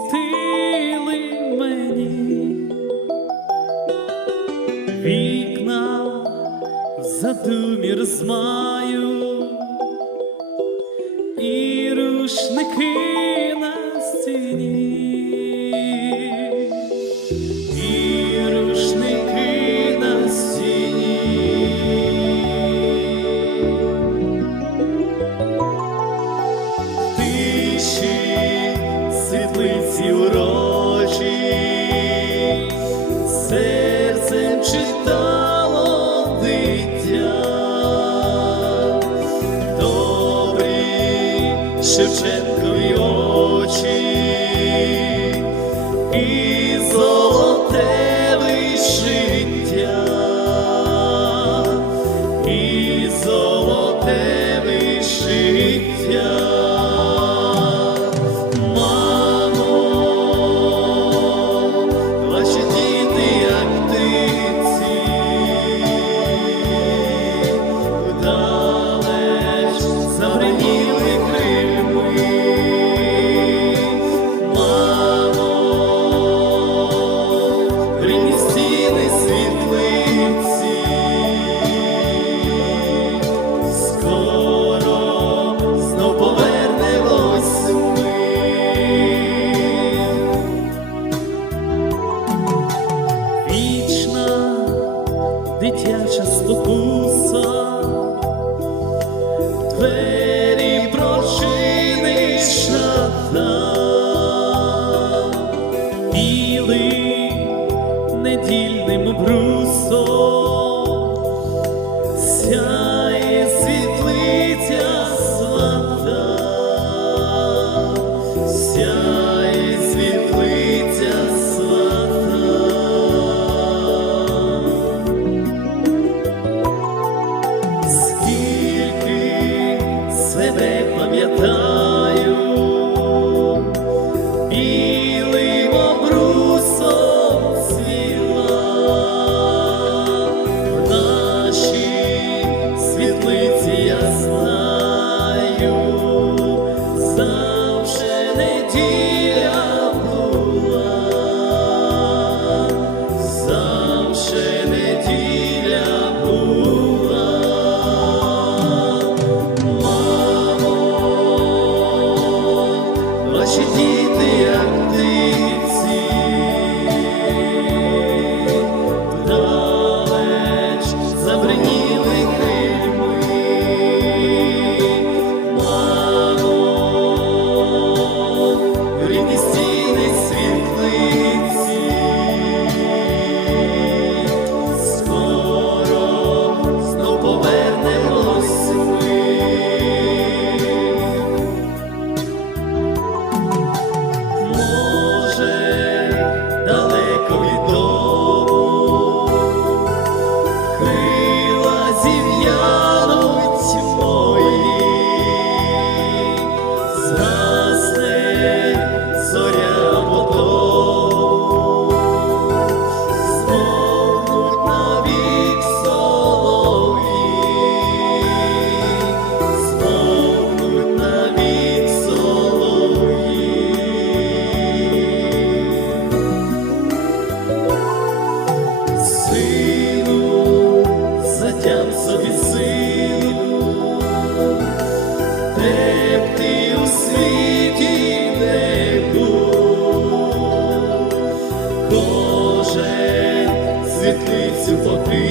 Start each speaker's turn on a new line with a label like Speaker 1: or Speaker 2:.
Speaker 1: освітили мені вікна в задумі розмаю і рушники на стіні. ці урочі, читало дитя, добрі Шевченкові очі і золоте життя, і золоте. дитяча спокуса, двері прочиниш над нам білий недільним брусом, сяє світлиця свята. сяє води.